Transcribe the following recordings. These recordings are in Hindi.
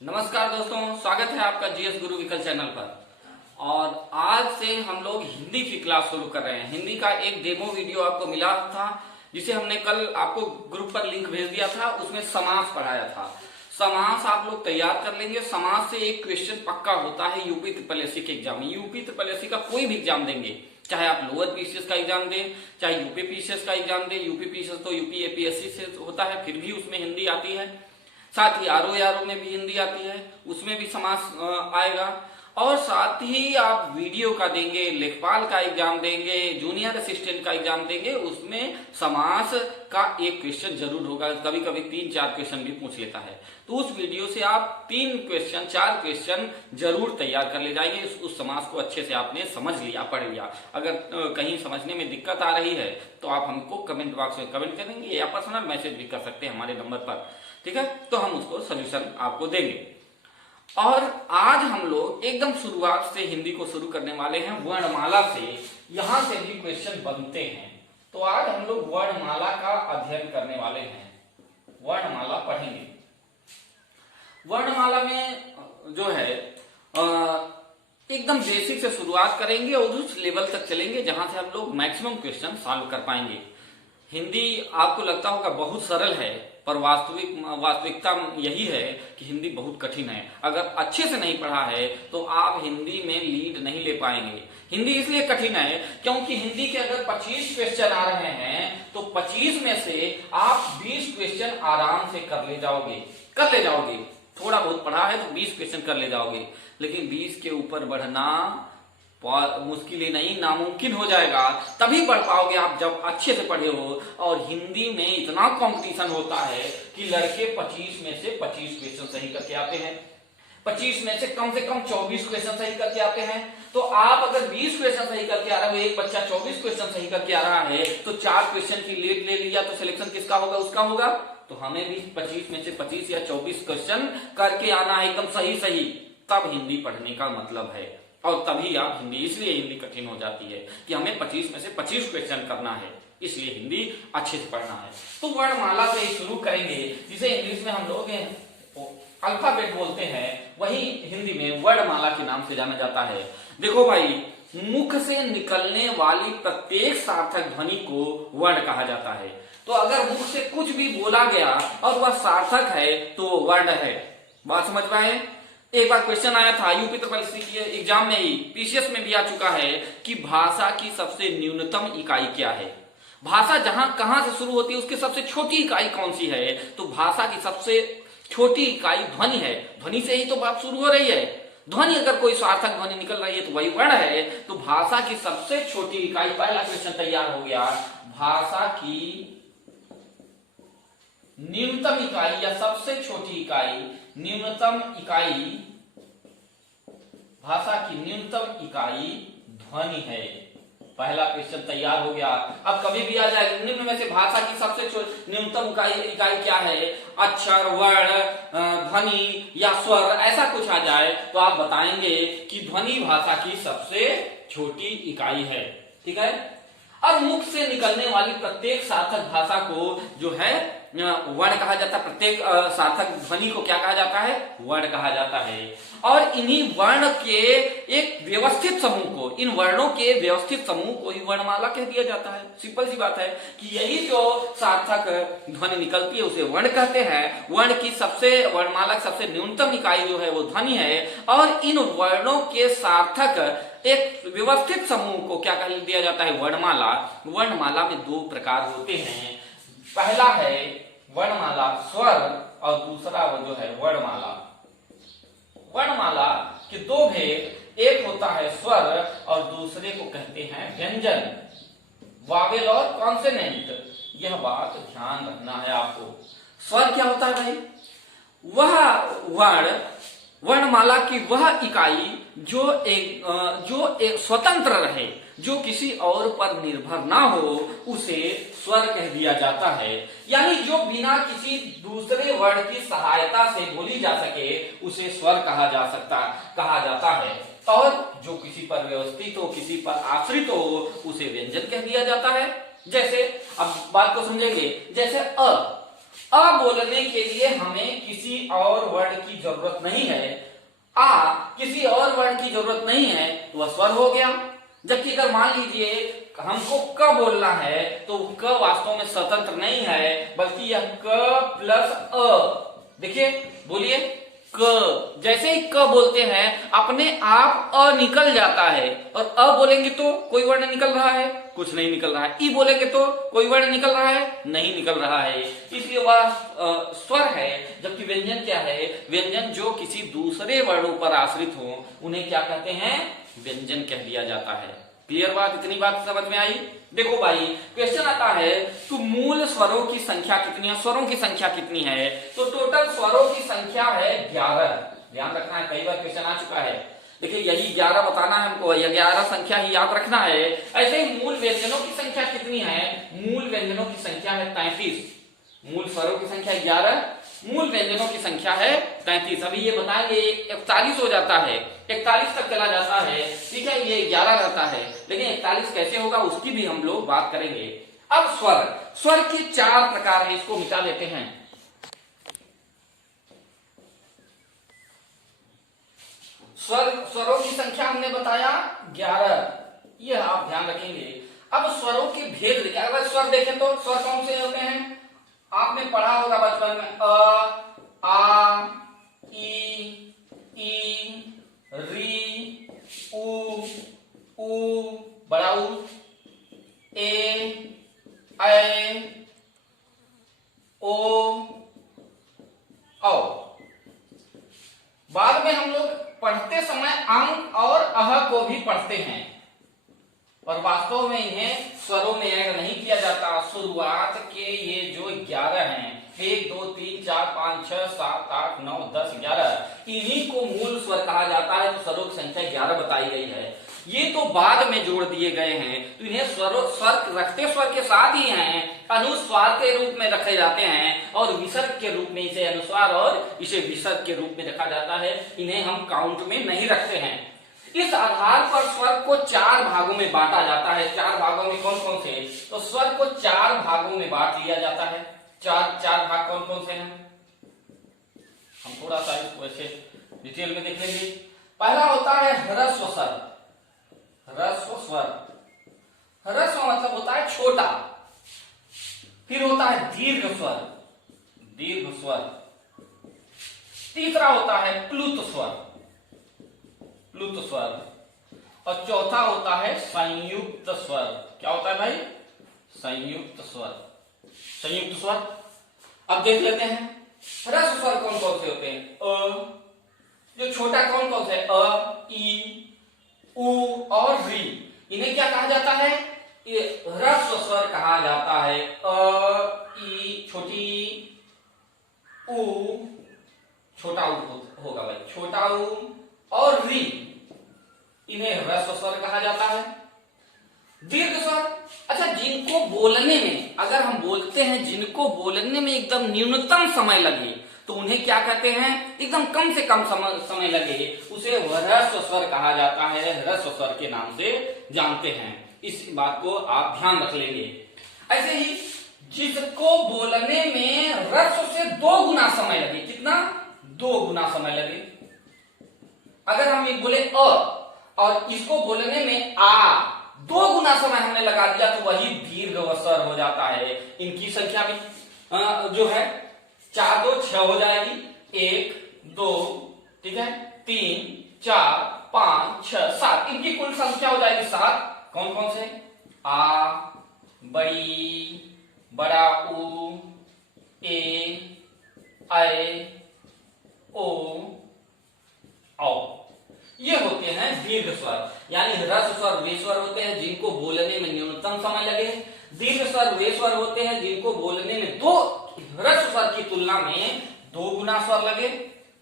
नमस्कार दोस्तों, स्वागत है आपका जीएस गुरु विकल चैनल पर। और आज से हम लोग हिंदी की क्लास शुरू कर रहे हैं। हिंदी का एक डेमो वीडियो आपको मिला था, जिसे हमने कल आपको ग्रुप पर लिंक भेज दिया था। उसमें समास पढ़ाया था। समास आप लोग तैयार कर लेंगे। समास से एक क्वेश्चन पक्का होता है यूपी ट्रिपल एससी के एग्जाम में। यूपी ट्रिपल एससी का कोई भी एग्जाम देंगे, चाहे आप लोअर पीसीएस का एग्जाम दें, चाहे यूपी पीसीएस का एग्जाम दें। यूपी पीसीएस तो यूपी एपीएससी से होता है, फिर भी उसमें हिंदी आती है। साथ ही आरओ में भी हिंदी आती है, उसमें भी समास आएगा। और साथ ही आप वीडियो का देंगे, लेखपाल का एग्जाम देंगे, जूनियर असिस्टेंट का एग्जाम देंगे, उसमें समास का एक क्वेश्चन जरूर होगा। कभी कभी 3-4 क्वेश्चन भी पूछ लेता है। तो उस वीडियो से आप 4 क्वेश्चन जरूर तैयार कर ले जाइए। उस समास को अच्छे से आपने समझ लिया, पढ़ लिया। अगर कहीं समझने में दिक्कत आ रही है तो आप हमको कमेंट बॉक्स में कमेंट करेंगे या पर्सनल मैसेज भी कर सकते हैं हमारे नंबर पर, ठीक है। तो हम उसको सोल्यूशन आपको देंगे। और आज हम लोग एकदम शुरुआत से हिंदी को शुरू करने वाले हैं, वर्णमाला से। यहां से भी क्वेश्चन बनते हैं। तो आज हम लोग वर्णमाला का अध्ययन करने वाले हैं, वर्णमाला पढ़ेंगे। वर्णमाला में जो है एकदम बेसिक से शुरुआत करेंगे और उस लेवल तक चलेंगे जहां से हम लोग मैक्सिमम क्वेश्चन सॉल्व कर पाएंगे। हिंदी आपको लगता होगा बहुत सरल है, पर वास्तविकता यही है कि हिंदी बहुत कठिन है। अगर अच्छे से नहीं पढ़ा है तो आप हिंदी में लीड नहीं ले पाएंगे। हिंदी इसलिए कठिन है क्योंकि हिंदी के अगर 25 क्वेश्चन आ रहे हैं तो 25 में से आप 20 क्वेश्चन आराम से कर ले जाओगे। थोड़ा बहुत पढ़ा है तो 20 क्वेश्चन कर ले जाओगे, लेकिन 20 के ऊपर बढ़ना मुश्किल ही नहीं, नामुमकिन हो जाएगा। तभी पढ़ पाओगे आप जब अच्छे से पढ़े हो। और हिंदी में इतना कंपटीशन होता है कि लड़के 25 में से 25 क्वेश्चन सही करके आते हैं, 25 में से कम 24 क्वेश्चन सही करके आते हैं। तो आप अगर 20 क्वेश्चन सही करके आ रहे हो, एक बच्चा 24 क्वेश्चन सही करके आ रहा है, तो 4 क्वेश्चन की लीड ले लिया तो सिलेक्शन किसका होगा? उसका होगा। तो हमें भी 25 में से 25 या 24 क्वेश्चन करके आना है एकदम सही, तब हिंदी पढ़ने का मतलब है। और तभी आप हिंदी, इसलिए हिंदी कठिन हो जाती है कि हमें 25 में से 25 क्वेश्चन करना है, इसलिए हिंदी अच्छे से पढ़ना है। तो वर्णमाला से शुरू करेंगे, जिसे इंग्लिश में हम लोग अल्फाबेट बोलते हैं, वही हिंदी में वर्णमाला के नाम से जाना जाता है। देखो भाई, मुख से निकलने वाली प्रत्येक सार्थक ध्वनि को वर्ण कहा जाता है। तो अगर मुख से कुछ भी बोला गया और वह सार्थक है तो वर्ण है। बात समझ पाए? एक बार क्वेश्चन आया था यूपी ट्रिपल एससी के एग्जाम में ही, पीसीएस में भी आ चुका है कि भाषा की सबसे न्यूनतम इकाई क्या है। भाषा कहां से शुरू होती है, उसकी सबसे छोटी इकाई कौन सी है? तो भाषा की सबसे छोटी इकाई ध्वनि है। ध्वनि से ही तो बात शुरू हो रही है। ध्वनि, अगर कोई सार्थक ध्वनि निकल रही है तो वही वर्ण है। तो भाषा की सबसे छोटी इकाई, पहला क्वेश्चन तैयार हो गया। भाषा की न्यूनतम इकाई या सबसे छोटी इकाई, न्यूनतम इकाई, भाषा की न्यूनतम इकाई ध्वनि है। पहला क्वेश्चन तैयार हो गया। अब कभी भी आ जाए निम्न में से भाषा की सबसे न्यूनतम इकाई क्या है? अक्षर, वर्ण, ध्वनि या स्वर, ऐसा कुछ आ जाए तो आप बताएंगे कि ध्वनि भाषा की सबसे छोटी इकाई है, ठीक है। और मुख से निकलने वाली प्रत्येक सार्थक भाषा को जो है वर्ण कहा जाता है। प्रत्येक सार्थक ध्वनि को क्या कहा जाता है? वर्ण कहा जाता है। और इन्हीं वर्ण के एक व्यवस्थित समूह को, इन वर्णों के व्यवस्थित समूह को ही वर्णमाला कह दिया जाता है। सिंपल सी बात है कि यही जो सार्थक ध्वनि निकलती है उसे वर्ण कहते हैं। वर्णमाला की सबसे न्यूनतम इकाई जो है वो ध्वनि है। और इन वर्णों के सार्थक एक व्यवस्थित समूह को क्या कह दिया जाता है? वर्णमाला। वर्णमाला में 2 प्रकार होते हैं। पहला है वर्णमाला स्वर और दूसरा वो जो है वर्णमाला। वर्णमाला के 2 भेद, एक होता है स्वर और दूसरे को कहते हैं व्यंजन, वावेल और कॉन्सोनेंट। यह बात ध्यान रखना है आपको। स्वर क्या होता है भाई? वह वर्णमाला की वह इकाई जो एक स्वतंत्र रहे, जो किसी और पर निर्भर ना हो, उसे स्वर कह दिया जाता है। यानी जो बिना किसी दूसरे वर्ण की सहायता से बोली जा सके उसे स्वर कहा जाता है। और जो किसी पर व्यवस्थित हो, किसी पर आश्रित हो, उसे व्यंजन कह दिया जाता है। जैसे अब बात को समझेंगे, जैसे अ बोलने के लिए हमें किसी और वर्ड की जरूरत नहीं है, किसी और वर्ड की जरूरत नहीं है, तो वह स्वर हो गया। जबकि अगर मान लीजिए हमको क बोलना है तो क वास्तव में स्वतंत्र नहीं है, बल्कि यह क प्लस अ। देखिए, बोलिए क। जैसे ही क बोलते हैं अपने आप अ निकल जाता है, और अ बोलेंगे तो कोई वर्ड निकल रहा है, कुछ नहीं निकल रहा है। ई बोलेंगे तो कोई वर्ड निकल रहा है, नहीं निकल रहा है। इसलिए वह स्वर है। जबकि व्यंजन क्या है? व्यंजन जो किसी दूसरे वर्णों पर आश्रित हो उन्हें क्या कहते हैं? व्यंजन कह दिया जाता है। क्लियर बात? इतनी बात समझ में आई? देखो भाई, क्वेश्चन आता है तो मूल स्वरों की संख्या कितनी है, स्वरों की संख्या कितनी है? तो टोटल स्वरों की संख्या है 11। ध्यान रखना है, कई बार क्वेश्चन आ चुका है। देखिए, यही 11 बताना है हमको, यह 11 संख्या ही याद रखना है। ऐसे ही मूल व्यंजनों की संख्या कितनी है? मूल व्यंजनों की संख्या है 33। मूल स्वरों की संख्या 11, मूल व्यंजनों की संख्या है 33। अभी ये बताएंगे 41 हो जाता है, 41 तक चला जाता है, ठीक है, ये 11 रहता है, लेकिन 41 कैसे होगा उसकी भी हम लोग बात करेंगे। अब स्वर के 4 प्रकार है, इसको मिटा लेते हैं। स्वरों की संख्या हमने बताया 11, ये आप ध्यान रखेंगे। अब स्वरों के भेद देखें। अगर स्वर देखें तो स्वर कौन से होते हैं? आपने पढ़ा होगा बचपन में, अ, आ, ई, री, उ, बड़ा उ, ए, ऐ, ओ, औ। बाद में हम लोग पढ़ते समय अंग और अह को भी पढ़ते हैं, और वास्तव में इन्हें स्वरों में ऐड नहीं किया जाता। शुरुआत के ये जो 11 हैं, 1 2 3 4 5 6 7 8 9 10 11, इन्हीं को मूल स्वर कहा जाता है। तो स्वरों की संख्या 11 बताई गई है। ये तो बाद में जोड़ दिए गए हैं, तो इन्हें स्वर रखते स्वर के साथ ही हैं, अनुस्वार के रूप में रखे जाते हैं, और विसर्ग के रूप में इसे अनुस्वार और इसे विसर्ग के रूप में रखा जाता है। इन्हें हम काउंट में नहीं रखते हैं। इस आधार पर स्वर को 4 भागों में बांटा जाता है। 4 भागों में कौन कौन से? तो स्वर को 4 भागों में बांट लिया जाता है। चार भाग कौन कौन से हैं? हम थोड़ा सा इसको ऐसे डिटेल में देख लेंगे। पहला होता है ह्रस्व स्वर। ह्रस्व स्वर, ह्रस्व मतलब होता है छोटा। फिर होता है दीर्घ स्वर, दीर्घ स्वर। तीसरा होता है प्लुत स्वर, प्लुत स्वर। और चौथा होता है संयुक्त स्वर। क्या होता है भाई? संयुक्त स्वर, संयुक्त स्वर। अब देख लेते हैं ह्रस्व स्वर कौन कौन से होते हैं। अ, जो छोटा कौन कौन से? अ, ई, उ और री। इन्हें क्या कहा जाता है? ये ह्रस्व स्वर कहा जाता है। अ, ई छोटी, उ छोटा उ होगा भाई, छोटा उ और री, इन्हें ह्रस्व स्वर कहा जाता है। दीर्घ स्वर, अच्छा, जिनको बोलने में, अगर हम बोलते हैं जिनको बोलने में एकदम न्यूनतम समय लगे तो उन्हें क्या कहते हैं? एकदम कम से कम समय लगे, उसे ह्रस्व स्वर कहा जाता है, ह्रस्व स्वर के नाम से जानते हैं। इस बात को आप ध्यान रख लेंगे। ऐसे ही जिसको बोलने में ह्रस्व से 2 गुना समय लगे, कितना? 2 गुना समय लगे। अगर हम ये बोले अ और इसको बोलने में आ, 2 गुना समय हमने लगा दिया, तो वही दीर्घ स्वर हो जाता है। इनकी संख्या भी जो है 4 2 6 हो जाएगी, 1 2, ठीक है, 3 4 5 6 7, इनकी कुल संख्या हो जाएगी 7। कौन कौन से? आ, बड़ी, बड़ा उ, ए, ऐ, ओ, औ। ये होते हैं दीर्घ स्वर। यानी ह्रस्व स्वर वे स्वर होते हैं जिनको बोलने में न्यूनतम समय लगे। दीर्घ स्वर वे स्वर होते हैं जिनको बोलने में ह्रस्व स्वर की तुलना में 2 गुना स्वर लगे।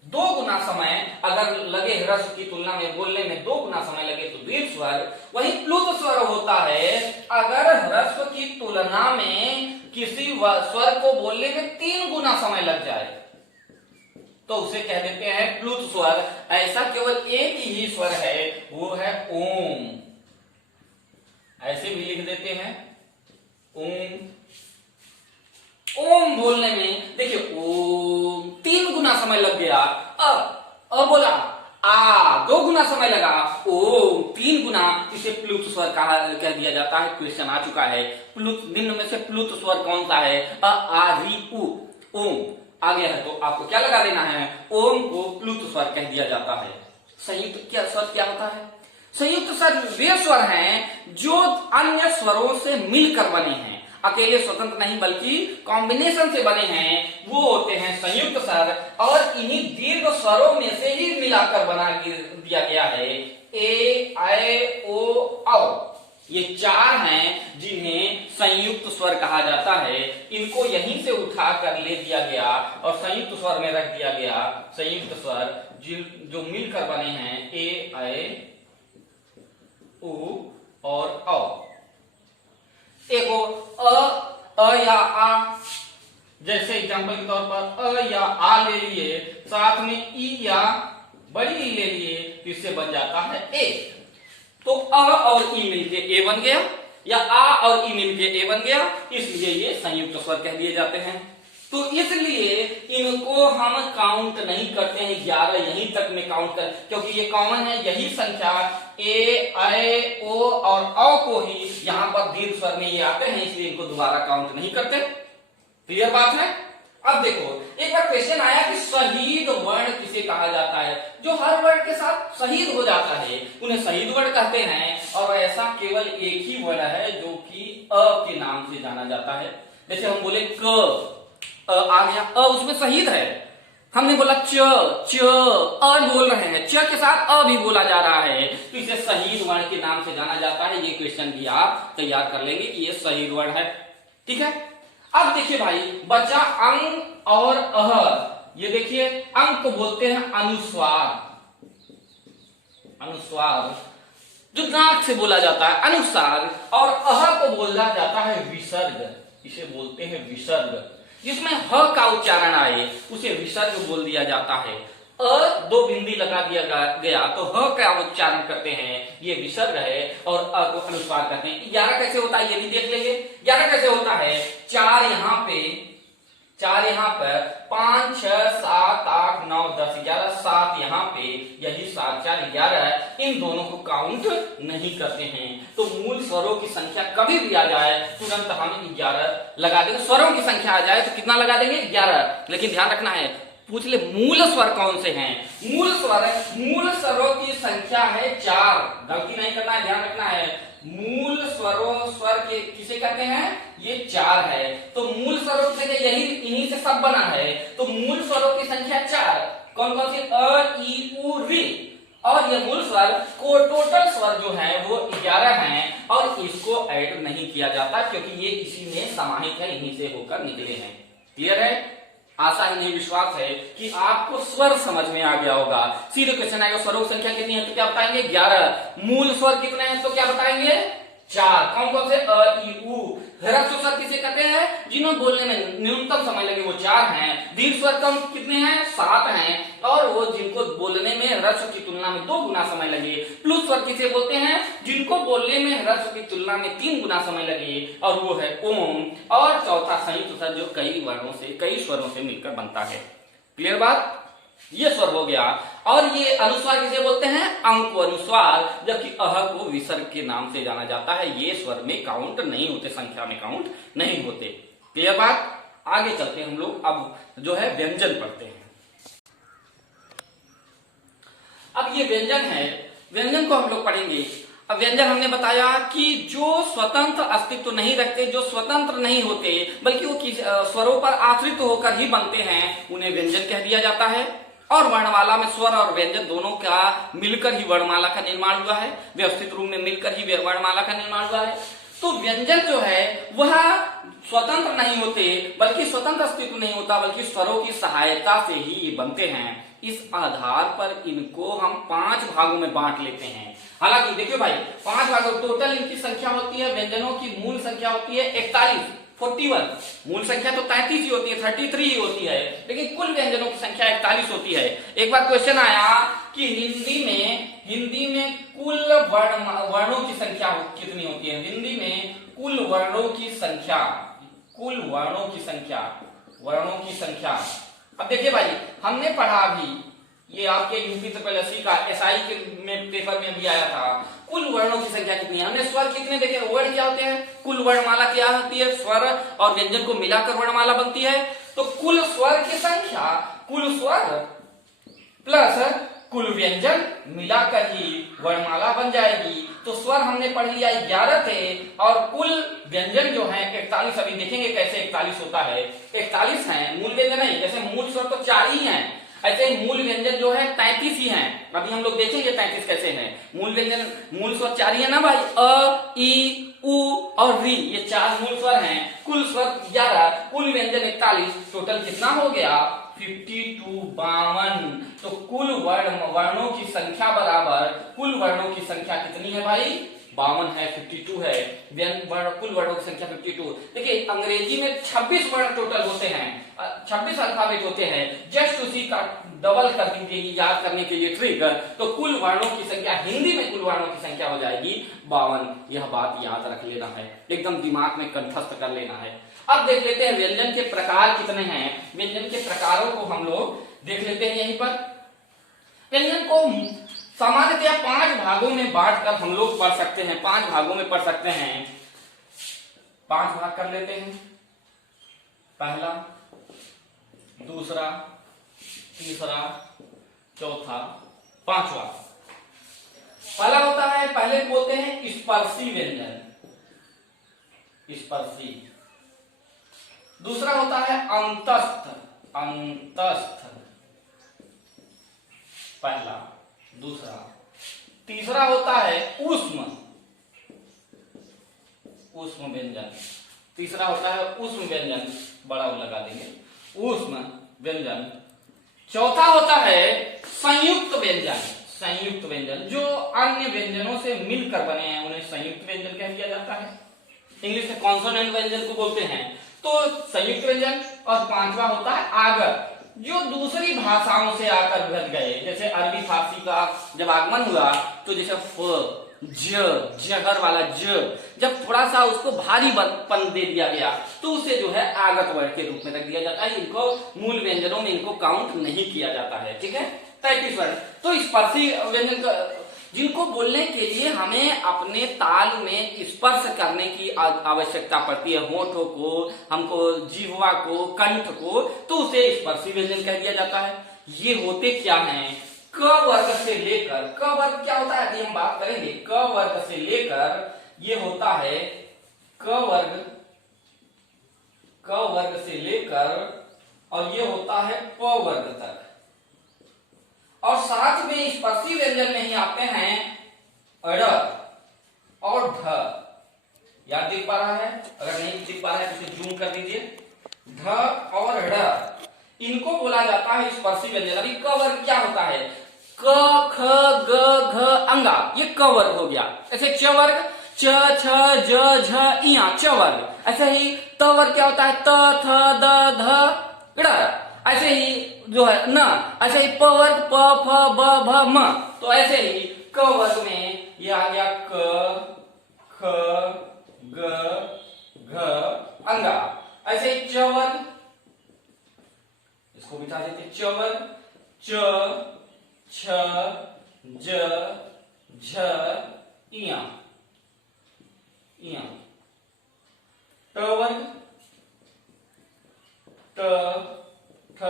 2 गुना समय अगर लगे ह्रस्व की तुलना में, बोलने में 2 गुना समय लगे तो दीर्घ स्वर। वही प्लुत स्वर होता है अगर ह्रस्व की तुलना में किसी स्वर को बोलने में 3 गुना समय लग जाए तो उसे कह देते हैं प्लुत स्वर। ऐसा केवल एक ही स्वर है, वो है ओम। ऐसे भी लिख देते हैं ओम, ओम बोलने में देखिए ओम 3 गुना समय लग गया। अ बोला, आ 2 गुना समय लगा, ओम 3 गुना, इसे प्लुत स्वर कह दिया जाता है। क्वेश्चन आ चुका है, प्लुत निम्न में से प्लुत स्वर कौन सा है? अ आ री उ। ओम आ गया है तो आपको क्या लगा देना है? ओम को प्लुत स्वर कह दिया जाता है। संयुक्त क्या स्वर क्या होता है? संयुक्त स्वर वे स्वर हैं जो अन्य स्वरों से मिलकर बने हैं, अकेले स्वतंत्र नहीं बल्कि कॉम्बिनेशन से बने हैं, वो होते हैं संयुक्त स्वर। और इन्हीं दीर्घ स्वरों में से ही मिलाकर बना दिया गया है ए, ऐ, ओ, औ। ये 4 हैं जिन्हें संयुक्त स्वर कहा जाता है। इनको यहीं से उठा कर ले दिया गया और संयुक्त स्वर में रख दिया गया। संयुक्त स्वर जो मिलकर बने हैं ए, ऐ, उ और औ। देखो अ या आ, जैसे एग्जांपल के तौर पर अ या आ ले लिए, साथ में ई या बड़ी ई ले लिए, तो इससे बन जाता है ए। तो अ और ई मिलके ए बन गया, या आ और ई मिलके ए बन गया, इसलिए ये संयुक्त स्वर कह दिए जाते हैं। तो इसलिए इनको हम काउंट नहीं करते हैं 11 यहीं तक में काउंट कर, क्योंकि ये कॉमन है, यही संख्या ए, ऐ, ओ और औ को ही यहां पर दीर्घ स्वर में ये आते हैं, इसलिए इनको दोबारा काउंट नहीं करते। क्लियर बात है? अब देखो, एक बार क्वेश्चन आया कि शहीद वर्ण किसे कहा जाता है? जो हर वर्ण के साथ शहीद हो जाता है उन्हें शहीद वर्ण कहते हैं। और ऐसा केवल एक ही वर्ण है जो कि अ के नाम से जाना जाता है। जैसे हम बोले क, आ गया, उसमें शहीद है। हमने बोला च बोल रहे हैं, च के साथ अ भी बोला जा रहा है, तो इसे शहीद वर्ण के नाम से जाना जाता है। ये क्वेश्चन भी आप तैयार कर लेंगे कि ये शहीद वर्ण है। ठीक है, अब देखिए भाई, बचा अंग और अह। ये देखिए, अंग को बोलते हैं अनुस्वार, अनुस्वार जो नाक से बोला जाता है अनुस्वार, और अह को बोला जाता है विसर्ग, इसे बोलते हैं विसर्ग। जिसमें ह का उच्चारण आए उसे विसर्ग बोल दिया जाता है। अ 2 बिंदी लगा दिया गया तो ह का उच्चारण करते हैं, ये विसर्ग है, और अ को अनुस्वार करते हैं। 11 कैसे होता है ये भी देख लेंगे। 11 कैसे होता है? 4 यहाँ पे, 4 यहाँ पर, 5, 6, 7, 8, 9, 10, 11, 7 यहाँ पे, यही 7, 4, 11, इन दोनों को काउंट नहीं करते हैं। तो मूल स्वरों की संख्या कभी भी आ जाए तुरंत हम 11 लगा देंगे। स्वरों की संख्या आ जाए तो कितना लगा देंगे? 11। लेकिन ध्यान रखना है, पूछ ले मूल स्वर कौन से हैं? मूल स्वरों की संख्या है 4। गलती नहीं करना है, ध्यान रखना है। मूल स्वर के किसे कहते हैं? ये 4 है। तो मूल स्वरों की संख्या यही, इन्हीं से सब बना है। तो मूल स्वरों की संख्या 4 कौन कौन सी? अ, ई, उ, री। और ये मूल स्वर को टोटल स्वर जो है वो 11 हैं, और इसको ऐड नहीं किया जाता क्योंकि ये इसी में समाहित है, इन्हीं से होकर निकले हैं। क्लियर है? आशा ही नहीं विश्वास है कि आपको स्वर समझ में आ गया होगा। सीधे क्वेश्चन आएगा स्वरों की संख्या कितनी है तो क्या बताएंगे? 11। मूल स्वर कितने हैं तो क्या बताएंगे? 4। कौन कौन से? अ, ई, उ। ह्रस्व स्वर किसे कहते हैं? जिन्होंने बोलने में न्यूनतम समय लगे वो 4 हैं। दीर्घ स्वर कम कितने हैं? 7 हैं। और वो जिनको बोलने में ह्रस्व की तुलना में 2 गुना समय लगे। प्लुत स्वर किसे बोलते हैं? जिनको बोलने में ह्रस्व की तुलना में 3 गुना समय लगे, और वो है ओम। और चौथा संयुक्त स्वर जो कई वर्णों से, कई स्वरों से मिलकर बनता है। क्लियर बात? ये स्वर हो गया। और ये अनुस्वार किसे बोलते हैं? अंक को अनुस्वार, जबकि अह को विसर्ग के नाम से जाना जाता है। ये स्वर में काउंट नहीं होते, संख्या में काउंट नहीं होते। क्लियर बात? आगे चलते हैं हम लोग, अब जो है व्यंजन पढ़ते हैं। अब ये व्यंजन है, व्यंजन को हम लोग पढ़ेंगे। अब व्यंजन हमने बताया कि जो स्वतंत्र अस्तित्व नहीं रखते, जो स्वतंत्र नहीं होते, बल्कि वो स्वरों पर आश्रित होकर ही बनते हैं, उन्हें व्यंजन कह दिया जाता है। और वर्णमाला में स्वर और व्यंजन दोनों का मिलकर ही वर्णमाला का निर्माण हुआ है, व्यवस्थित रूप में मिलकर ही वर्णमाला का निर्माण हुआ है। तो व्यंजन जो है वह स्वतंत्र नहीं होते, बल्कि स्वतंत्र अस्तित्व नहीं होता, बल्कि स्वरों की सहायता से ही ये बनते हैं। इस आधार पर इनको हम 5 भागों में बांट लेते हैं। हालांकि देखिए भाई, 5 भागों, टोटल इनकी संख्या होती है, व्यंजनों की मूल संख्या होती है 41, 41। मूल संख्या तो 33 ही होती है, 33 ही होती है, लेकिन कुल व्यंजनों की संख्या 41 होती है। एक बार क्वेश्चन आया कि हिंदी में कुल वर्णों की संख्या कितनी होती है? हिंदी में कुल वर्णों की संख्या कुल वर्णों की संख्या, वर्णों की संख्या। अब देखिए भाई, हमने पढ़ा अभी, ये आपके यूपी ट्रिपल का एसआई के में पेपर में भी आया था, कुल वर्णों की संख्या कितनी है। हमने स्वर कितने देखे, वर्ण क्या होते हैं, कुल वर्णमाला क्या होती है, स्वर और व्यंजन को मिलाकर वर्णमाला बनती है। तो कुल स्वर की संख्या, कुल स्वर प्लस कुल व्यंजन मिलाकर ही वर्णमाला बन जाएगी। तो स्वर हमने पढ़ लिया 11 थे, और कुल व्यंजन जो है 41। अभी देखेंगे कैसे 41 होता है। 41 है मूल व्यंजन नहीं, जैसे मूल स्वर तो 4 ही हैं, ऐसे ही मूल व्यंजन जो है 33 ही हैं। अभी हम लोग देखेंगे 33 कैसे हैं। मूल व्यंजन, मूल स्वर 4 ही है ना भाई, अ, ई, उ और री, ये 4 मूल स्वर हैं। कुल स्वर 11, कुल व्यंजन 41, टोटल कितना हो गया 52, 52। तो कुल वर्णों की संख्या बराबर कुल वर्णों की संख्या कितनी है भाई, 52 है, 52 है। कुल वर्णों की संख्या 52। देखिए अंग्रेजी में 26 वर्ण टोटल होते हैं, 26 अल्फाबेट होते हैं। जस्ट उसी का डबल कर दीजिए याद करने के लिए ट्रिक। तो कुल वर्णों की संख्या, हिंदी में कुल वर्णों की संख्या हो जाएगी 52। यह बात याद रख लेना है, एकदम दिमाग में कंठस्थ कर लेना है। अब देख लेते हैं व्यंजन के प्रकार कितने हैं। व्यंजन के प्रकारों को हम लोग देख लेते हैं यहीं पर। व्यंजन को सामान्यतया 5 भागों में बांटकर हम लोग पढ़ सकते हैं, 5 भागों में पढ़ सकते हैं। 5 भाग कर लेते हैं, पहला, दूसरा, तीसरा, चौथा, पांचवा। पहला होता है, पहले बोलते हैं स्पर्शी व्यंजन, स्पर्शी। दूसरा होता है अंतस्थ, अंतस्थ, पहला, दूसरा। तीसरा होता है ऊष्म, ऊष्म व्यंजन। तीसरा होता है ऊष्म व्यंजन, बड़ा वो लगा देंगे, ऊष्म व्यंजन। चौथा होता है संयुक्त व्यंजन, संयुक्त व्यंजन, जो अन्य व्यंजनों से मिलकर बने हैं उन्हें संयुक्त व्यंजन कह दिया जाता है। इंग्लिश में कॉन्सोनेंट व्यंजन को बोलते हैं। तो संयुक्त व्यंजन। और पांचवा होता है आगत, जो दूसरी भाषाओं से आकर बच गए। जैसे अरबी फारसी का जब आगमन हुआ तो जैसे फ, ज, जहर वाला ज, जब थोड़ा सा उसको भारी पन दे दिया गया तो उसे जो है आगत वर्ण के रूप में रख दिया जाता है। इनको मूल व्यंजनों में इनको काउंट नहीं किया जाता है, ठीक है। 33 वर्ण। तो स्पर्शी व्यंजन जिनको बोलने के लिए हमें अपने ताल में स्पर्श करने की आवश्यकता पड़ती है, होठों को, हमको जिह्वा को, कंठ को, तो उसे स्पर्शी व्यंजन कह दिया जाता है। ये होते क्या हैं, क वर्ग से लेकर, क वर्ग क्या होता है अभी हम बात करेंगे। क वर्ग से लेकर ये होता है क वर्ग, क वर्ग से लेकर और ये होता है प वर्ग तक। और साथ में स्पर्शी व्यंजन में ही आते हैं ड़ और ढ। याद दिख पा रहा है, अगर नहीं दिख पा रहा है तो इसे जूम कर दीजिए। ढ और ड़, इनको बोला जाता है स्पर्शी व्यंजन। अभी क वर्ग क्या होता है, क, ख, ग, घ, अंगा, ये क वर्ग हो गया। ऐसे च वर्ग, च, छ, ज, झ, इया, च वर्ग। ऐसे ही त वर्ग क्या होता है, त, थ, द, ध, ड़। ऐसे ही जो है न, ऐसे ही प वर्ग, प, फ, ब, भ, म। तो ऐसे ही क वर्ग में ये आ गया क, ख, ग, घ, अंगा। ऐसे ही च वर्ग, इसको बिठा देते, च वर्ग, च, छ, ज, झ, इया, इया। ट वर्ग, ट, ठ,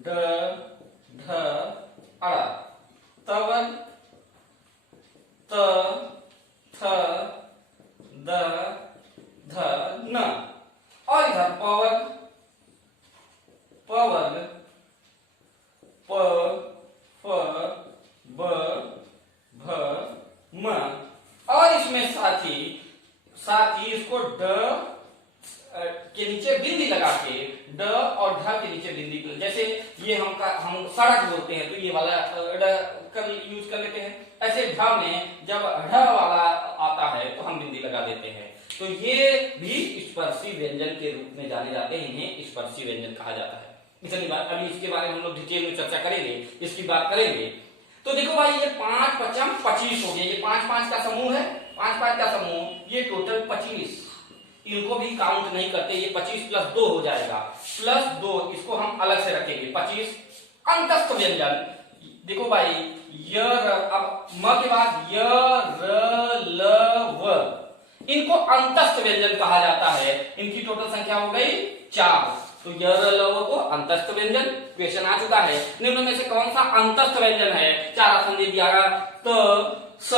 ड, ढ, अ। त वर्ग, त, थ, द, ध, न। और इधर प वर्ग, प वर्ग, प, फ, ब, भ, म। और इसमें साथ ही इसको ड के नीचे बिंदी लगा के, ड और ढ के नीचे बिंदी, जैसे ये हम सड़क बोलते हैं तो ये वाला ड कर यूज कर लेते हैं। ऐसे ढ में जब ढ वाला आता है तो हम बिंदी लगा देते हैं। तो ये भी स्पर्शी व्यंजन के रूप में जाने जाते हैं, इन्हें स्पर्शी व्यंजन कहा जाता है। इतनी बात, अभी इसके बारे में हम लोग डिटेल में चर्चा करेंगे, इसकी बात करेंगे। तो देखो भाई, ये 5 पचम 25 हो गया, ये 5 5 का समूह है, 5 5 का समूह, ये टोटल 25। इनको भी काउंट नहीं करते, ये 25 प्लस 2 हो जाएगा, प्लस 2 इसको हम अलग से रखेंगे 25। अंतस्थ व्यंजन देखो भाई, य अब म के बाद य र ल व, इनको अंतस्थ व्यंजन कहा जाता है। इनकी टोटल संख्या हो गई 4, तो य र ल व को अंतस्थ व्यंजन। क्वेश्चन आ चुका है, निम्न में से कौन सा अंतस्थ व्यंजन है? 4 ऑप्शन दे दिया, त स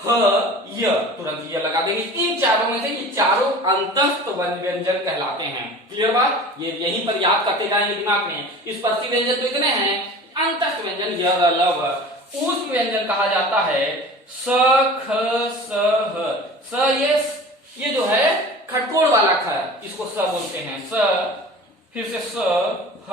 ह य, तुरंत य लगा देंगे। इन चारों में से ये चारों अंतस्थ व्यंजन कहलाते हैं। क्लियर बात? ये यहीं पर याद करते जाएंगे दिमाग में। स्पर्शी व्यंजन तो इतने हैं, अंतस्थ व्यंजन य र ल व। ऊष्म व्यंजन कहा जाता है स ख स ह। स ये जो है खटकोड़ वाला ख, इसको स बोलते हैं, स फिर से स ह,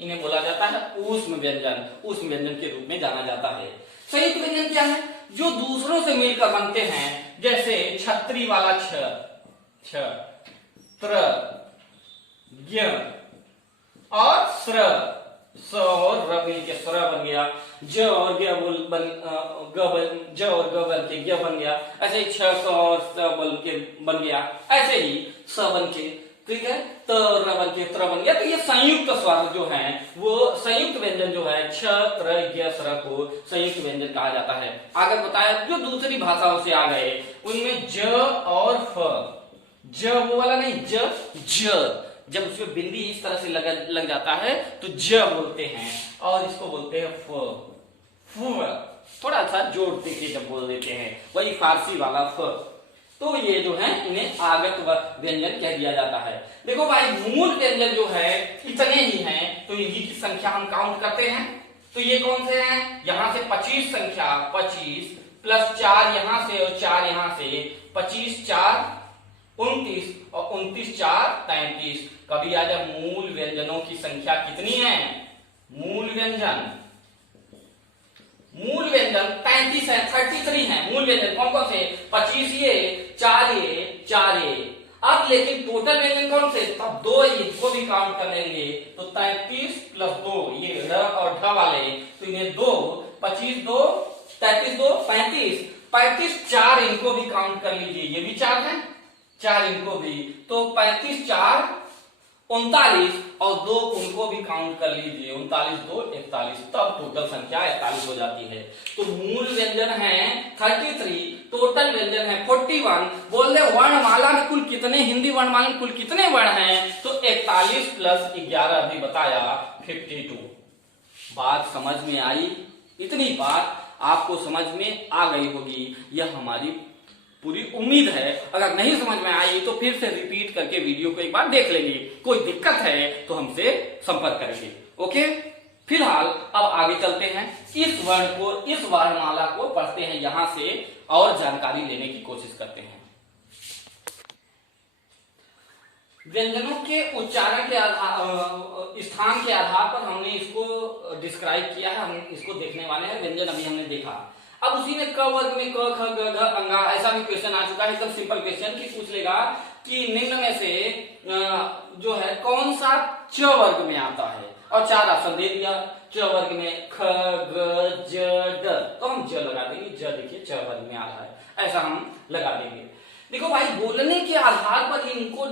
इन्हें बोला जाता है ऊष्म व्यंजन। ऊष्म व्यंजन के रूप में जाना जाता है। संयुक्त व्यंजन क्या है? जो दूसरों से मिलकर बनते हैं, जैसे छतरी वाला छ, छ, त्र, ज्ञ और स्र, स और र मिल के स्र बन गया, ज और ग बन ज और ग बन के ज्ञ बन गया। ऐसे ही छ स और स बन के बन गया, ऐसे ही स बन के, ठीक है, त र बन के त्र बन गया। तो ये संयुक्त स्वर जो है, वो संयुक्त व्यंजन जो है छ त्र ज्ञ स्र को संयुक्त व्यंजन कहा जाता है। आगे बताया जो दूसरी भाषाओं से आ गए उनमें ज और फ, ज वो वाला नहीं, ज जब उसमें बिंदी इस तरह से लग जाता है तो ज बोलते हैं, और इसको बोलते हैं फ, थोड़ा सा जोड़ के जब बोल देते हैं, वही फारसी वाला फ। तो ये जो है इन्हें आगत व्यंजन कह दिया जाता है। देखो भाई, मूल व्यंजन जो है इतने ही हैं, तो इन्हीं की संख्या हम काउंट करते हैं। तो ये कौन से हैं? यहां से 25 संख्या, 25 प्लस 4 यहां से और 4 यहां से, 25 4 29 और 29 4 33। कभी आ जाए मूल व्यंजनों की संख्या कितनी है? मूल व्यंजन 33 है, 33 है मूल व्यंजन। कौन कौन से? 25 ये, 4 ये, 4 ये। अब लेकिन टोटल व्यंजन कौन से? तब 2 इनको भी काउंट कर लेंगे, तो 33 प्लस 2 ये र और ढ वाले, तो इन्हें 2, 25 2 33 2 35, 35 4 इनको भी काउंट कर लीजिए, ये भी 4 है, 4 इनको भी, तो 35 4 39 और 2 उनको भी काउंट कर लीजिए, 39 2 41, तब टोटल संख्या 41 हो जाती है। तो मूल व्यंजन है 33, टोटल व्यंजन है 41। बोल रहे वर्णमाला में कुल कितने, हिंदी वर्णमाला में कुल कितने वर्ण हैं? तो 41 प्लस 11 भी बताया 52। बात समझ में आई? इतनी बात आपको समझ में आ गई होगी, यह हमारी पूरी उम्मीद है। अगर नहीं समझ में आई तो फिर से रिपीट करके वीडियो को एक बार देख लेंगे। कोई दिक्कत है तो हमसे संपर्क करेंगे। ओके, फिलहाल अब आगे चलते हैं, इस वर्ण को, इस वर्णमाला को पढ़ते हैं, यहां से और जानकारी लेने की कोशिश करते हैं। व्यंजनों के उच्चारण के स्थान के आधार पर हमने इसको डिस्क्राइब किया है, हम इसको देखने वाले हैं। व्यंजन अभी हमने देखा, अब उसी में क वर्ग में क ख ग घ अंगा ऐसा भी क्वेश्चन आ चुका है, एकदम सिंपल क्वेश्चन की पूछ लेगा कि निम्न में से जो है कौन सा च वर्ग में आता है, और 4 ऑप्शन दे दिया। च वर्ग में ख ग ज ड, तो हम ज लगा देंगे, ज देखिए च वर्ग में आ रहा है, ऐसा हम लगा देंगे। देखो भाई, बोलने के आधार पर इनको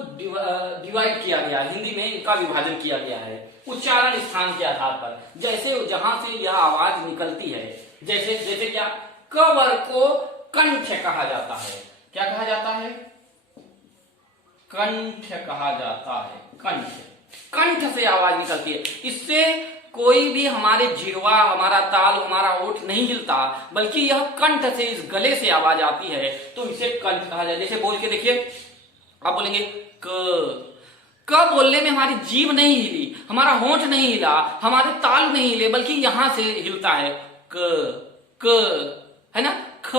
डिवाइड किया गया, हिंदी में इनका विभाजन किया गया है उच्चारण स्थान के आधार पर, जैसे जहां से यह आवाज निकलती है। जैसे जैसे क्या, क वर्ग को कंठ कहा जाता है। क्या कहा जाता है? कंठ कहा जाता है। कंठ, कंठ से आवाज निकलती है। इससे कोई भी हमारे जिह्वा, हमारा ताल, हमारा ओठ नहीं हिलता, बल्कि यह कंठ से, इस गले से आवाज आती है, तो इसे कंठ कहा जाए। जैसे बोल के देखिए, आप बोलेंगे क बोलने में हमारी जीभ नहीं हिली, हमारा होंठ नहीं हिला, हमारे ताल नहीं हिले, बल्कि यहां से हिलता है क, है ना, ख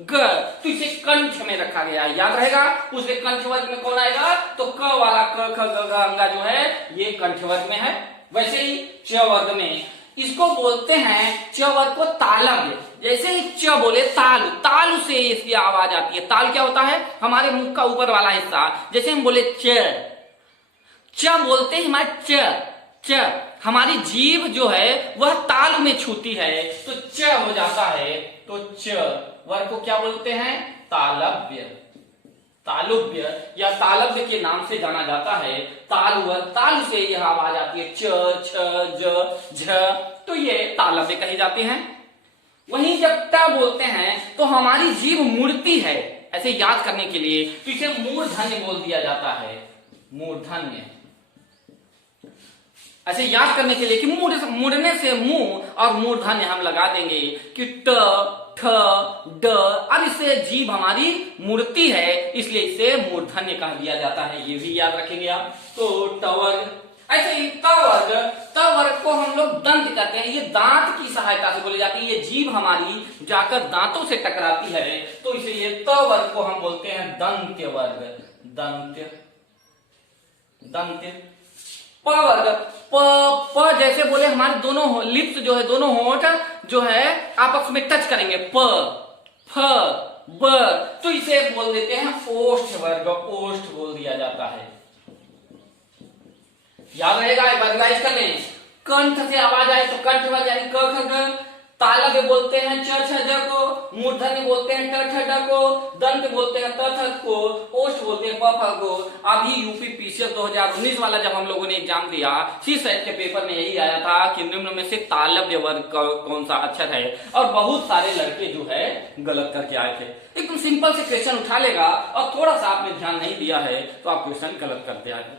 ग, तो इसे कंठ में रखा गया है, याद रहेगा। उसके कंठ वर्ग में कौन आएगा? तो क वाला क ख ग घ अंगा जो है ये कंठ वर्ग में है। वैसे ही च वर्ग में इसको बोलते हैं, च वर्ग को तालव्य। जैसे ही च बोले ताल, ताल से इसकी आवाज आती है। ताल क्या होता है? हमारे मुख का ऊपर वाला हिस्सा। जैसे हम बोले च बोलते हैं, हमारे च, हमारी जीभ जो है वह ताल में छूती है, तो च हो जाता है। तो च वर्ग को क्या बोलते हैं? तालव्य। तालुव्य या तालव्य के नाम से जाना जाता है। तालु तालु से यह आवाज आती है च छ ज झ, तो ये तालव्य कहे जाते हैं। वहीं जब ट बोलते हैं तो हमारी जीभ मुड़ती है ऐसे याद करने के लिए, तो इसे मूर्धन्य बोल दिया जाता है। मूर्धन्य ऐसे याद करने के लिए कि मुड़ने से मुंह और मूर्धन्य हम लगा देंगे कि ट ठ ड, अब इससे जीभ हमारी मुड़ती है इसलिए इसे मूर्धन्य कहा दिया जाता है, ये भी याद रखेंगे आप। तो टवर्ग, ऐसे ही तवर्ग को हम लोग दंत कहते हैं, ये दांत की सहायता से बोली जाती है, ये जीभ हमारी जाकर दांतों से टकराती है तो इसलिए तवर्ग को हम बोलते हैं दंत्य वर्ग। दंत्य दंत्य पवर्ग, प जैसे बोले हमारे दोनों लिप्स जो है, दोनों होंठ जो है आपस में टच करेंगे, प फ ब, तो इसे बोल देते हैं ओष्ठ वर्ग, ओष्ठ बोल दिया जाता है। याद रहेगा, एक बार रिवाइज कर लें। कंठ से आवाज आए तो कंठ वर्ग यानी क ख ग, तालव्य बोलते हैं च छ ज को, मूर्धन्य बोलते हैं ट ठ ड को, दंत बोलते हैं त थ को, ओष्ठ बोलते हैं प फ को। अभी यूपी पीसीएस 2019 वाला जब हम लोगों ने एग्जाम दिया, सी सेट के पेपर में यही आया था कि निम्न में से तालव्य वर्ग कौन सा अक्षर है, और बहुत सारे लड़के जो है गलत करके आए थे। एकदम सिंपल से क्वेश्चन उठा लेगा और थोड़ा सा आपने ध्यान नहीं दिया है तो आप क्वेश्चन गलत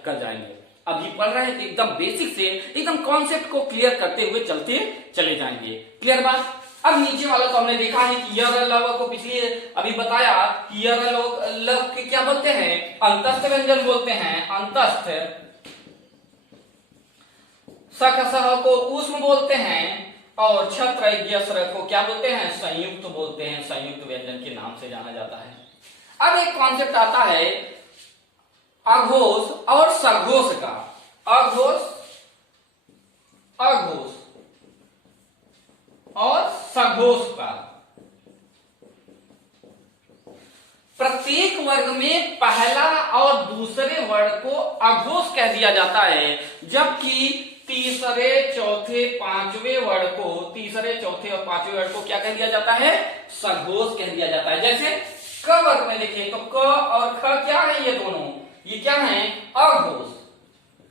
कर जाएंगे। अभी पढ़ रहे हैं तो एकदम बेसिक से एकदम कॉन्सेप्ट को क्लियर करते हुए चलते चले जाएंगे। क्लियर बात। अब नीचे वाला तो हमने देखा है कि य लव को पिछले अभी बताया कि य लव के क्या बोलते हैं, अंतस्थ व्यंजन बोलते हैं, अंतस्थ। सख सह को ऊष्म बोलते हैं, और छत्र यस्र को क्या बोलते हैं, संयुक्त बोलते हैं, संयुक्त व्यंजन के नाम से जाना जाता है। अब एक कॉन्सेप्ट आता है अघोष और सघोष का। अघोष अघोष और सघोष का। प्रत्येक वर्ग में पहला और दूसरे वर्ग को अघोष कह दिया जाता है, जबकि तीसरे चौथे पांचवें वर्ग को, तीसरे चौथे और पांचवें वर्ग को क्या कह दिया जाता है, सघोष कह दिया जाता है। जैसे क वर्ग में देखें तो क और ख क्या है, ये दोनों ये क्या है, अघोष।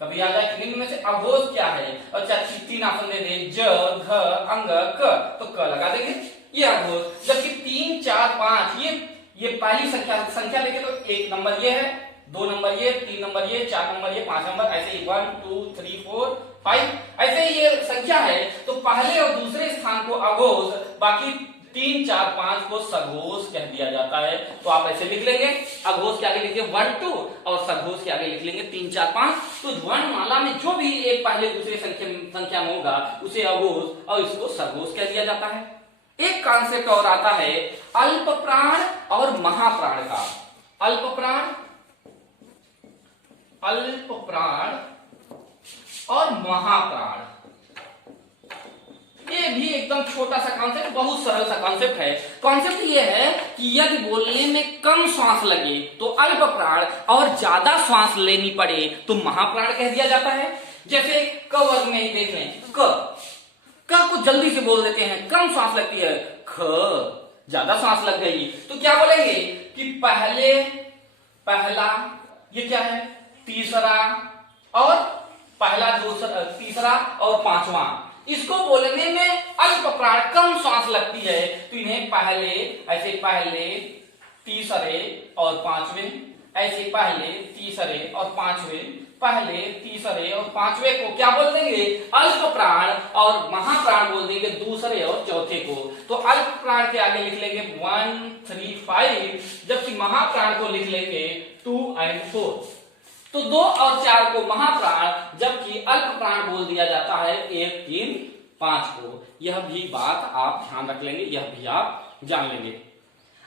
कभी आ जाए कि निम्न में से अघोष क्या है, अच्छा तीन ऑप्शन दे दे, ज घ अंग क, तो क लगा देंगे, ये अघोष। जबकि 3 4 5 ये पहली संख्या लेके तो 1 नंबर ये है, 2 नंबर ये, 3 नंबर ये, 4 नंबर ये, 5 नंबर, ऐसे ही 1 2 3 4 5 ऐसे ही ये संख्या है। तो पहले और दूसरे स्थान को अघोष, बाकी 3 4 5 को सघोष कह दिया जाता है। तो आप ऐसे लिख लेंगे, अघोष के आगे लिखिए 1 2 और सघोष के आगे लिख लेंगे 3 4 5। तो वर्णमाला में जो भी एक पहले दूसरे संख्या में होगा उसे अघोष और इसको सघोष कह दिया जाता है। एक कॉन्सेप्ट और आता है अल्प प्राण और महाप्राण का। अल्प प्राण और महाप्राण, ये भी एकदम छोटा सा कॉन्सेप्ट, बहुत सरल सा कॉन्सेप्ट है। कॉन्सेप्ट ये है कि यदि बोलने में कम श्वास लगे तो अल्प प्राण, और ज्यादा श्वास लेनी पड़े तो महाप्राण कह दिया जाता है। जैसे क वर्ग में ही देख लें, क को जल्दी से बोल देते हैं, कम श्वास लगती है, ख ज्यादा श्वास लग गई तो क्या बोलेंगे कि पहला ये क्या है, तीसरा और पहला दूसरा तीसरा और पांचवा, इसको बोलने में अल्प प्राण कम श्वास लगती है तो इन्हें पहले तीसरे और पांचवें, ऐसे पहले तीसरे और पांचवें, पहले तीसरे और पांचवें को क्या बोल देंगे, अल्प प्राण, और महाप्राण बोल देंगे दूसरे और चौथे को। तो अल्प प्राण के आगे लिख लेंगे 1 3 5, जबकि महाप्राण को लिख लेंगे 2 और 4। तो 2 और 4 को महाप्राण, जबकि अल्प प्राण बोल दिया जाता है 1 3 5 को। यह भी बात आप ध्यान रख लेंगे, यह भी आप जान लेंगे।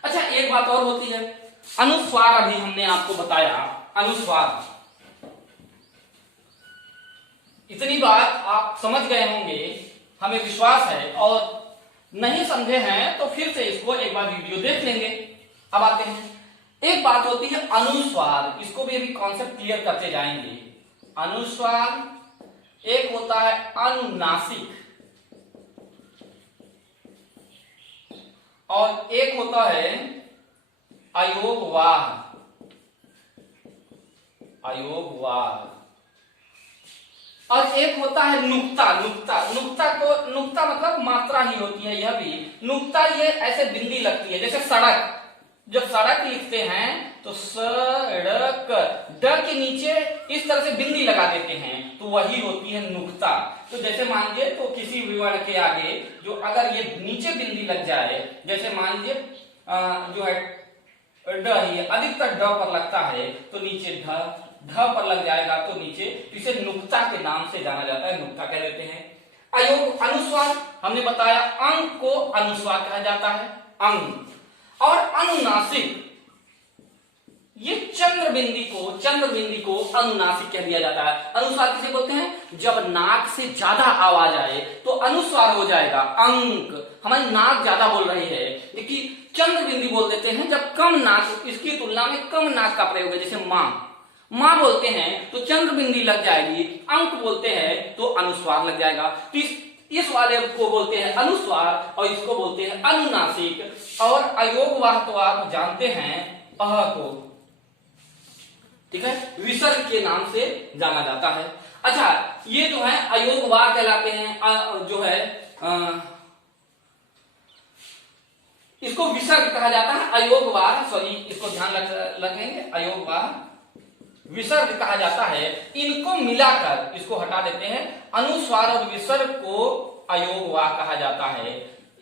अच्छा एक बात और होती है, अनुस्वार। अभी हमने आपको बताया अनुस्वार, इतनी बात आप समझ गए होंगे हमें विश्वास है, और नहीं समझे हैं तो फिर से इसको एक बार वीडियो देख लेंगे। अब आते हैं, एक बात होती है अनुस्वार, इसको भी अभी कॉन्सेप्ट क्लियर करते जाएंगे। अनुस्वार, एक होता है अनुनासिक और एक होता है अयोगवाह। अयोगवाह। और एक होता है नुक्ता। नुक्ता मतलब मात्रा ही होती है, यह भी नुक्ता, ये ऐसे बिंदी लगती है जैसे सड़क। जब सड़क लिखते हैं तो सड़क, ड के नीचे इस तरह से बिंदी लगा देते हैं, तो वही होती है नुक्ता। तो जैसे मान लीजिए तो किसी भी वर्ण के आगे जो अगर ये नीचे बिंदी लग जाए, जैसे मान लीजिए जो है ड ही अधिकतर ड पर लगता है, तो नीचे ढ पर लग जाएगा तो नीचे, तो इसे नुक्ता के नाम से जाना जाता है, नुक्ता कह देते हैं। अयोग अनुस्वार हमने बताया, अंक को अनुस्वार कहा जाता है, अंक। और अनुनासिक, ये चंद्र बिंदी को अनुनासिक कह दिया जाता है। अनुस्वार किसे बोलते हैं? जब नाक से ज्यादा आवाज आए तो अनुस्वार हो जाएगा, अंक। हमारी नाक ज्यादा बोल रही है, लेकिन चंद्र बिंदी बोल देते हैं जब कम नाक, इसकी तुलना में कम नाक का प्रयोग है। जैसे माँ बोलते हैं तो चंद्र बिंदी लग जाएगी, अंक बोलते हैं तो अनुस्वार लग जाएगा। तो इस वाले को बोलते हैं अनुस्वार और इसको बोलते हैं अनुनासिक। और अयोगवाह तो आप जानते हैं, अह को, ठीक है, विसर्ग के नाम से जाना जाता है। अच्छा, ये जो है अयोगवाह कहलाते हैं, जो है इसको विसर्ग कहा जाता है, अयोगवाह, सॉरी इसको ध्यान रखेंगे, अयोगवाह विसर्ग कहा जाता है। इनको मिलाकर इसको हटा देते हैं, अनुस्वार और विसर्ग को अयोगवाह कहा जाता है,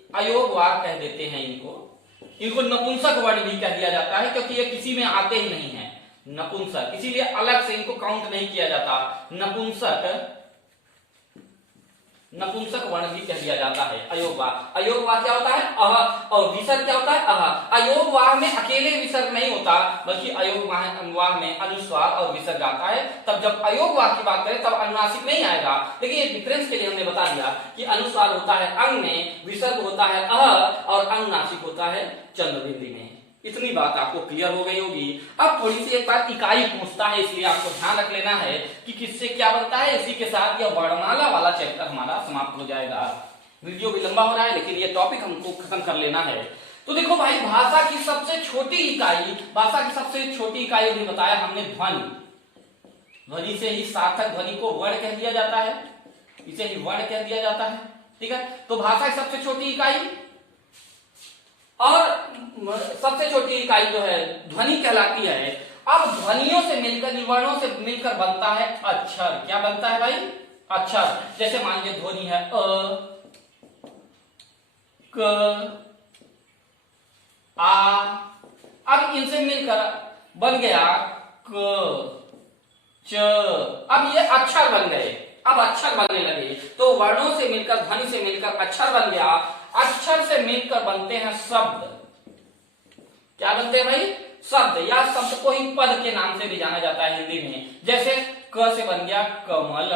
अयोगवाह कह देते हैं इनको नपुंसक वर्ण भी कह दिया जाता है, क्योंकि ये किसी में आते ही नहीं है, नपुंसक, इसीलिए अलग से इनको काउंट नहीं किया जाता, नपुंसक वर्ण भी कह दिया जाता है अयोगवाह। अयोगवाह क्या होता है? अह, और विसर्ग क्या होता है? अह। अयोगवाह में अकेले विसर्ग नहीं होता, बल्कि अयोगवाह में अनुस्वार और विसर्ग आता है। तब जब अयोगवाह की बात करें तब अनुनासिक नहीं आएगा, लेकिन ये डिफरेंस के लिए हमने बता दिया कि अनुस्वार होता है अंग में, विसर्ग होता है अह, और अनुनासिक होता है चंद्र बिंदी में। इतनी बात आपको क्लियर हो गई होगी। अब थोड़ी सी एक बार इकाई पूछता है, इसलिए आपको ध्यान रख लेना है कि किससे क्या बनता है। इसी के साथ यह वर्णमाला वाला चैप्टर हमारा समाप्त हो जाएगा। वीडियो भी लंबा हो रहा है, लेकिन ये टॉपिक हमको खत्म कर लेना है। तो देखो भाई, भाषा की सबसे छोटी इकाई भी बताया हमने, ध्वनि। ध्वनि से ही सार्थक ध्वनि को वर्ण कह दिया जाता है, इसे ही वर्ण कह दिया जाता है, ठीक है। तो भाषा की सबसे छोटी इकाई और सबसे छोटी इकाई जो है ध्वनि कहलाती है। अब ध्वनियों से मिलकर, वर्णों से मिलकर बनता है अक्षर। क्या बनता है भाई? अक्षर। जैसे मान लीजिए ध्वनि है अ, क, आ, अब इनसे मिलकर बन गया क, च, अब ये अक्षर बन गए, अब अक्षर बनने लगे। तो वर्णों से मिलकर, ध्वनि से मिलकर अक्षर बन गया। अक्षर से मिलकर बनते हैं शब्द। क्या बनते हैं भाई? शब्द, या शब्द को ही पद के नाम से भी जाना जाता है हिंदी में। जैसे क से बन गया कमल,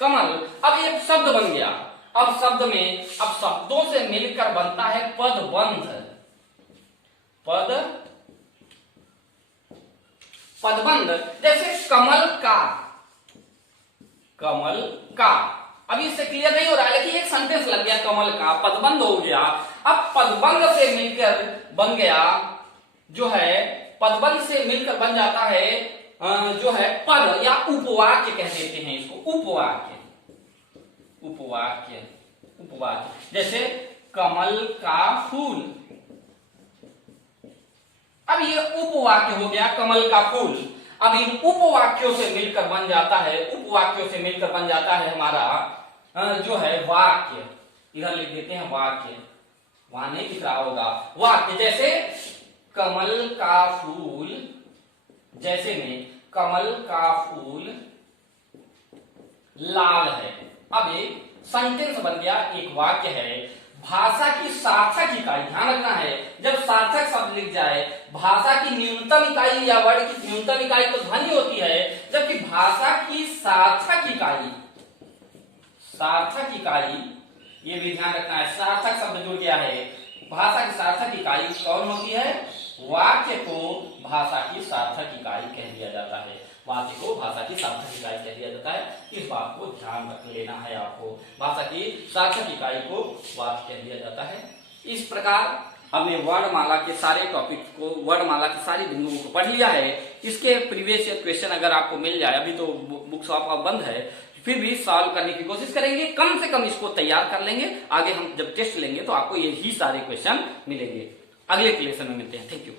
कमल। अब ये शब्द बन गया। अब शब्दों से मिलकर बनता है पदबंध, पदबंध। जैसे कमल का, अभी इससे क्लियर नहीं हो रहा है, लेकिन एक सेंटेंस लग गया, कमल का, पदबंध हो गया। अब पदबंध से मिलकर बन गया, जो है पदबंध से मिलकर बन जाता है जो है पद या उपवाक्य कह देते हैं इसको, उपवाक्य। जैसे कमल का फूल, अब ये उपवाक्य हो गया, कमल का फूल। अब इन उपवाक्यों से मिलकर बन जाता है हमारा जो है वाक्य। इधर लिख देते हैं वाक्य, वहां नहीं दिख रहा होगा, वाक्य। जैसे कमल का फूल, जैसे में कमल का फूल लाल है। अब एक सेंटेंस बन गया, एक वाक्य है। भाषा की सार्थक इकाई, ध्यान रखना है, जब सार्थक शब्द लिख जाए, भाषा की न्यूनतम इकाई या वर्ड की न्यूनतम इकाई तो ध्वनि होती है, जबकि भाषा की सार्थक इकाई, ये भी ध्यान रखना है, सार्थक शब्द जुड़ गया है। भाषा की सार्थक इकाई कौन होती है? वाक्य को भाषा की सार्थक इकाई कह दिया जाता है, वाक्य को भाषा की सार्थक इकाई कह दिया जाता है। इस बात को ध्यान रख लेना है आपको, भाषा की सार्थक इकाई को वाक्य कह दिया जाता है। इस प्रकार हमने वर्णमाला के सारे टॉपिक को, वर्णमाला के सारी बिंदुओं को पढ़ लिया है। इसके प्रीवियस ईयर क्वेश्चन अगर आपको मिल जाए, अभी तो बुक शॉप अब बंद है, फिर भी सॉल्व करने की कोशिश करेंगे, कम से कम इसको तैयार कर लेंगे। आगे हम जब टेस्ट लेंगे तो आपको यही सारे क्वेश्चन मिलेंगे। अगले लेसन में मिलते हैं। Thank you.